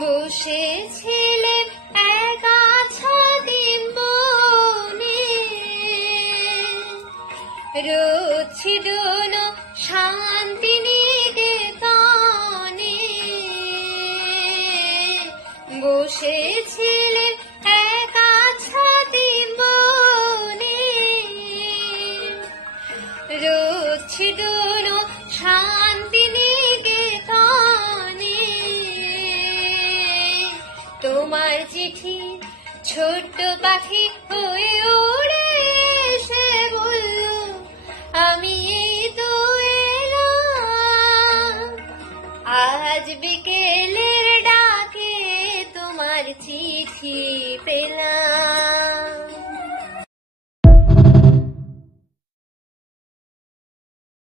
বসেছিলেন একা ছাদিন বনে, রোদ শান্তিনিকেতনে। বসেছিলেন একা ছাদিন বনে, রোদ শান্তিনিকেতনে। তোমার চিঠি ছোট্ট পাখি হয়ে উড়ে এসে বলল, আমি এই তো এলাম। আজ বিকেল